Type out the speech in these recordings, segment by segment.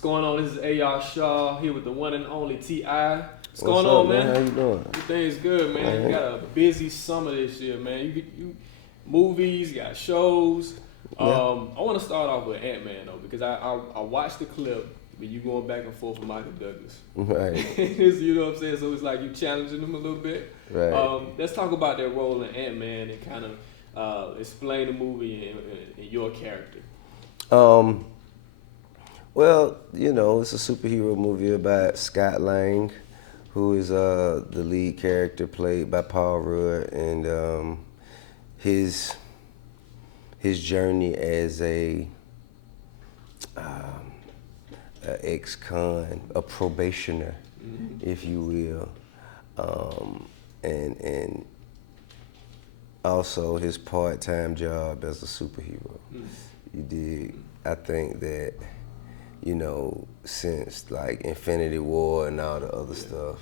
What's going on? This is AR Shaw here with the one and only T.I. What's What's going up, on, man? How you doing? Everything's good, man. All You right. got a busy summer this year, man. You movies, you got shows. Yeah. I want to start off with Ant-Man though, because I watched the clip where you going back and forth with Michael Douglas. Right. You know what I'm saying? So it's like you challenging him a little bit. Right. Let's talk about that role in Ant-Man and kind of explain the movie and your character. Well, it's a superhero movie about Scott Lang, who is the lead character played by Paul Rudd, and his journey as a ex-con, a probationer, if you will, and also his part-time job as a superhero. You dig? I think that, since like Infinity War and all the other stuff,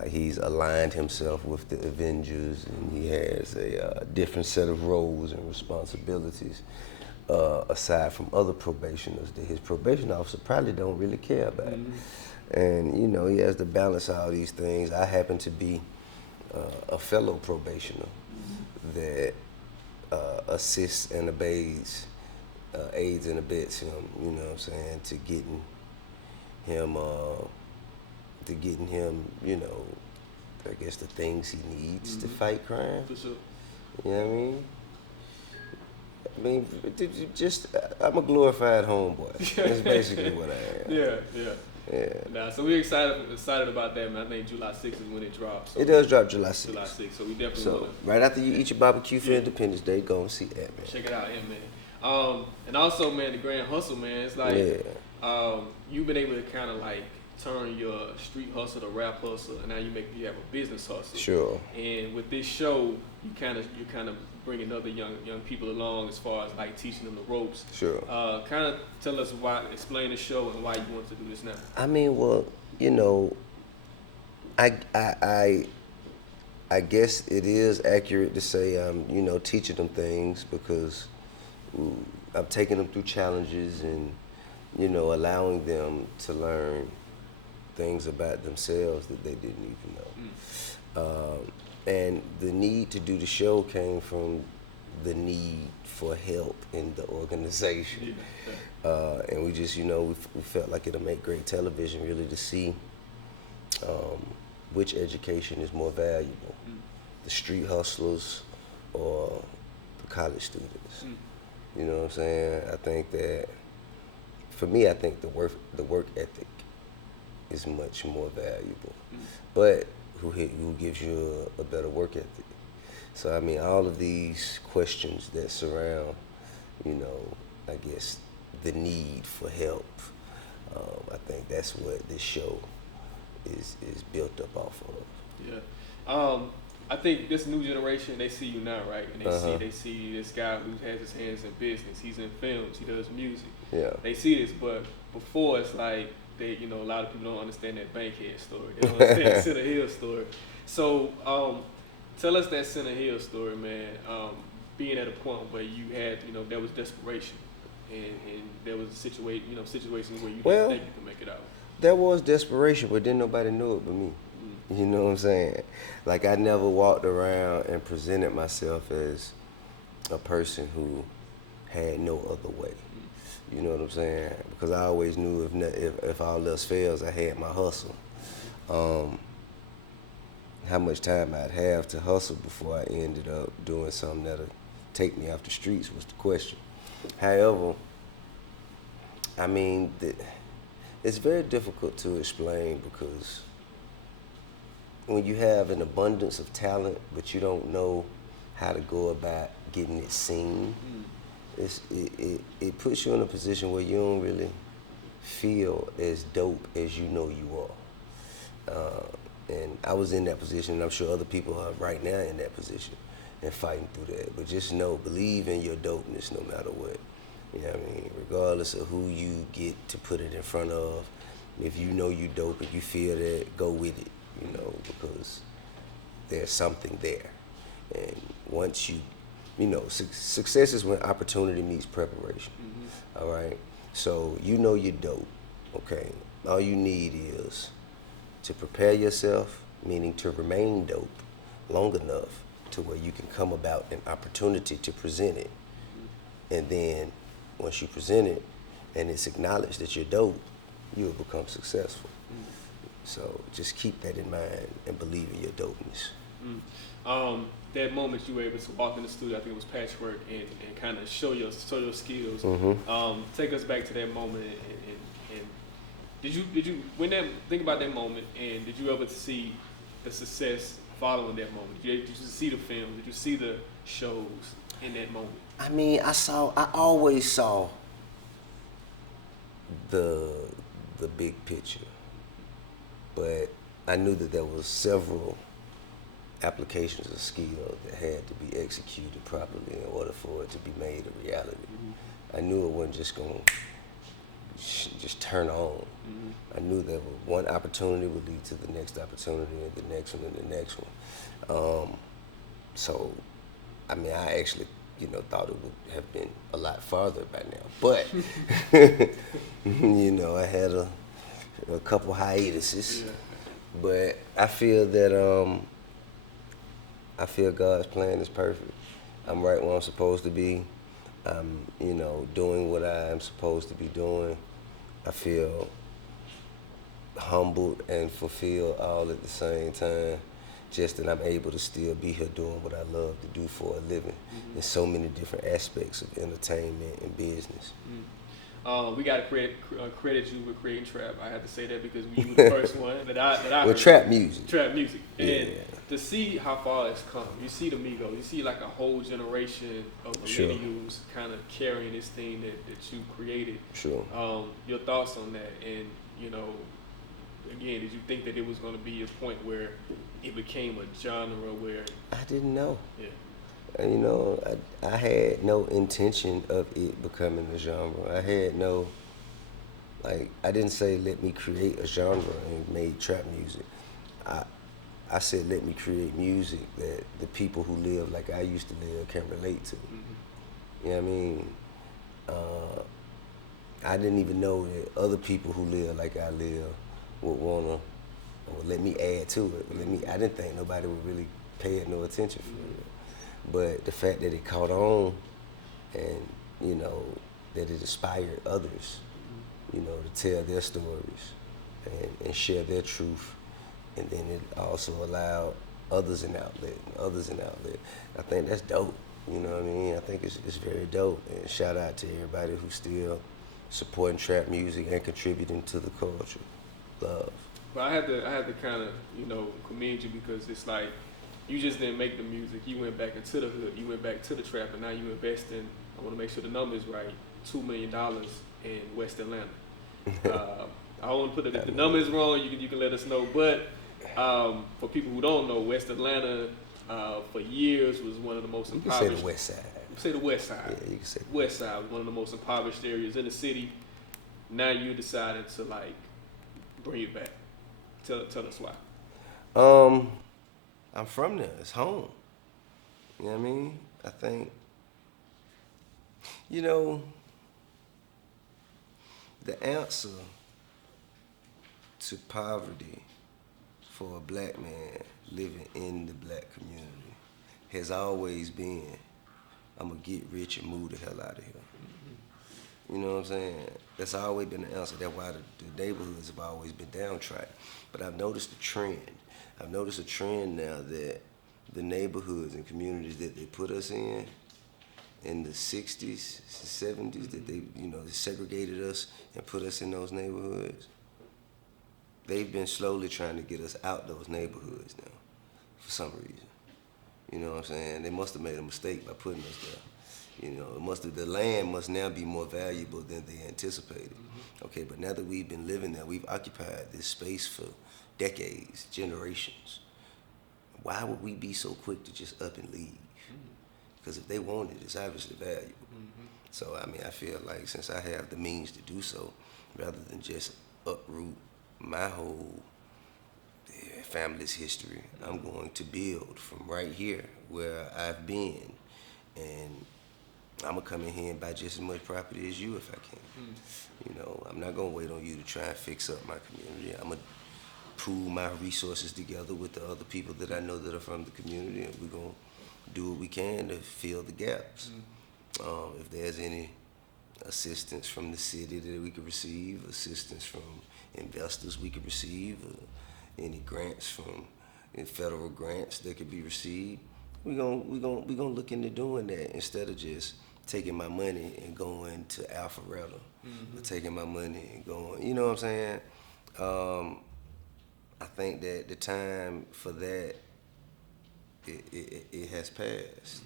like he's aligned himself with the Avengers, and he has a different set of roles and responsibilities aside from other probationers that his probation officer probably don't really care about. And he has to balance all these things. I happen to be a fellow probationer that assists and aids and abets him, you know what I'm saying, to getting him, I guess the things he needs to fight crime. For sure. You know what I mean? I'm a glorified homeboy. That's basically what I am. Yeah. Nah, so we're excited about that, man. I think July 6th is when it drops. So It does drop July 6th. July 6th, so we definitely So want right after you eat your barbecue for Independence Day, go and see Ant-Man. to check it out, Ant-Man. And also, man, the Grand Hustle, man. It's like you've been able to kind of like turn your street hustle to rap hustle, and now you have a business hustle. Sure. And with this show, you kind of bringing other young people along as far as like teaching them the ropes. Sure. Kind of tell us explain the show and why you want to do this now. I mean, well, I guess it is accurate to say I'm, teaching them things because I'm taking them through challenges and, allowing them to learn things about themselves that they didn't even know. And the need to do the show came from the need for help in the organization. And we just, we felt like it'll make great television really to see which education is more valuable, the street hustlers or the college students. You know what I'm saying? I think that, for me, I think the work ethic is much more valuable. But who gives you a better work ethic? So, I mean, all of these questions that surround, I guess, the need for help, I think that's what this show is built up off of. Yeah. I think this new generation, they see you now, right? And they see this guy who has his hands in business. He's in films. He does music. Yeah. They see this, but before it's like a lot of people don't understand that Bankhead story. They don't understand the Center Hill story. So tell us that Center Hill story, man. Being at a point where you had, there was desperation, and there was situations where you didn't think you could make it out. There was desperation, but didn't nobody know it but me. You know what I'm saying? Like, I never walked around and presented myself as a person who had no other way. You know what I'm saying? Because I always knew if all else fails, I had my hustle. How much time I'd have to hustle before I ended up doing something that'll take me off the streets was the question. However, I mean, it's very difficult to explain because when you have an abundance of talent, but you don't know how to go about getting it seen, it puts you in a position where you don't really feel as dope as you know you are. And I was in that position, and I'm sure other people are right now in that position and fighting through that. But just believe in your dopeness no matter what. You know what I mean? Regardless of who you get to put it in front of, if you know you dope and you feel that, go with it, because there's something there. And once success is when opportunity meets preparation. All right? So you're dope. Okay, all you need is to prepare yourself, meaning to remain dope long enough to where you can come about an opportunity to present it. And then once you present it and it's acknowledged that you're dope, you will become successful. So just keep that in mind and believe in your dopeness. That moment you were able to walk in the studio, I think it was Patchwork, and kind of show your skills. Take us back to that moment, and did you think about that moment, and did you ever see the success following that moment? Did you see the film? Did you see the shows in that moment? I mean, I always saw the big picture, but I knew that there was several applications of skill that had to be executed properly in order for it to be made a reality. I knew it wasn't just going to just turn on. I knew that one opportunity would lead to the next opportunity and the next one and the next one. So, I mean, I actually, thought it would have been a lot farther by now. But, I had a couple hiatuses. Yeah. But I feel that I feel God's plan is perfect. I'm right where I'm supposed to be. I'm, doing what I am supposed to be doing. I feel humbled and fulfilled all at the same time. Just that I'm able to still be here doing what I love to do for a living in so many different aspects of entertainment and business. We got to credit you with creating trap. I have to say that because you were the first one that I well, heard. Trap music. Trap music. Yeah. And to see how far it's come, you see the Migos, you see like a whole generation of millennials kind of carrying this thing that you created. Sure. Your thoughts on that, and again, did you think that it was going to be a point where it became a genre where? I didn't know. Yeah. And, I had no intention of it becoming a genre. I had no, I didn't say let me create a genre and made trap music. I said let me create music that the people who live like I used to live can relate to. You know what I mean? I didn't even know that other people who live like I live would wanna, or let me add to it. I didn't think nobody would really pay it no attention for it. But the fact that it caught on and, that it inspired others, to tell their stories and share their truth. And then it also allowed others an outlet. I think that's dope. You know what I mean? I think it's very dope. And shout out to everybody who's still supporting trap music and contributing to the culture. Love. But I had to kind of, commend you because it's like, you just didn't make the music. You went back into the hood. You went back to the trap, and now you invest in, I want to make sure the number's right, $2 million in West Atlanta. I don't want to put the numbers wrong. You can let us know. But for people who don't know, West Atlanta for years was one of the most impoverished. You can say the West Side. You can say the West Side. Yeah, you can say West Side was one of the most impoverished areas in the city. Now you decided to bring it back. Tell us why. I'm from there. It's home. You know what I mean? I think, the answer to poverty for a black man living in the black community has always been, I'm going to get rich and move the hell out of here. You know what I'm saying? That's always been the answer. That's why the neighborhoods have always been downtrodden. But I've noticed a trend. I've noticed a trend now that the neighborhoods and communities that they put us in the 60s, 70s, that they segregated us and put us in those neighborhoods, they've been slowly trying to get us out those neighborhoods now, for some reason. You know what I'm saying? They must have made a mistake by putting us there. The land must now be more valuable than they anticipated. Okay, but now that we've been living there, we've occupied this space for decades, generations. Why would we be so quick to just up and leave? Because if they want it, it's obviously valuable. So, I feel like since I have the means to do so, rather than just uproot my whole family's history, I'm going to build from right here where I've been. And I'm going to come in here and buy just as much property as you if I can. You know, I'm not gonna wait on you to try and fix up my community. I'm gonna pool my resources together with the other people that I know that are from the community, and we're gonna do what we can to fill the gaps. If there's any assistance from the city that we could receive, assistance from investors we could receive, any grants from federal grants that could be received, we gonna look into doing that instead of just taking my money and going to Alpharetta, or taking my money and going, you know what I'm saying? I think that the time for that it has passed.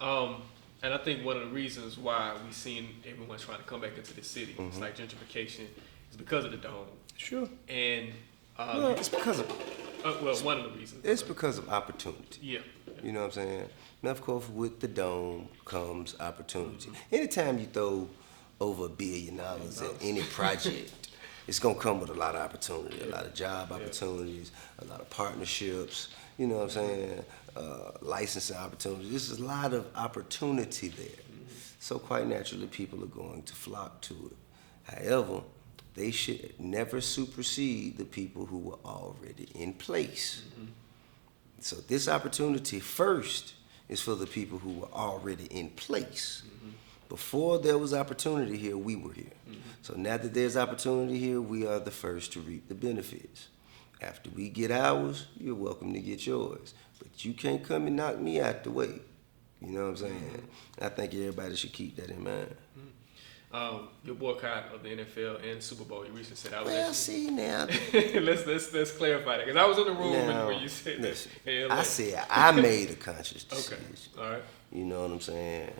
And I think one of the reasons why we seen everyone trying to come back into the city, it's like gentrification, is because of the dome. Sure. And Well, it's because of one of the reasons. it's because of opportunity. Yeah. You know what I'm saying? And of course, with the dome comes opportunity. Anytime you throw over $1 billion at any project, it's gonna come with a lot of opportunity, a lot of job opportunities, a lot of partnerships. You know what I'm saying? Licensing opportunities. There's a lot of opportunity there. So quite naturally, people are going to flock to it. However, they should never supersede the people who were already in place. So this opportunity first is for the people who were already in place. Before there was opportunity here, we were here. So now that there's opportunity here, we are the first to reap the benefits. After we get ours, you're welcome to get yours. But you can't come and knock me out the way. You know what I'm saying? I think everybody should keep that in mind. Your boycott of the NFL and Super Bowl, you recently said, Well, see now. let's clarify that, because I was in the room when you said listen, that. In LA. I said I made a conscious decision. Okay, all right. You know what I'm saying?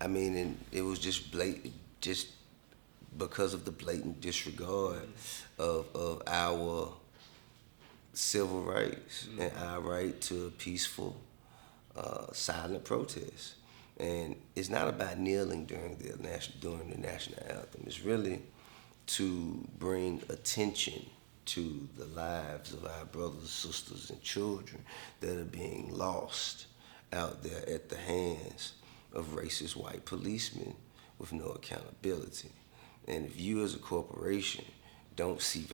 I mean, and it was just blatant, just because of the blatant disregard of our civil rights and our right to a peaceful, silent protest. And it's not about kneeling during the national anthem. It's really to bring attention to the lives of our brothers, sisters, and children that are being lost out there at the hands of racist white policemen with no accountability. And if you as a corporation don't see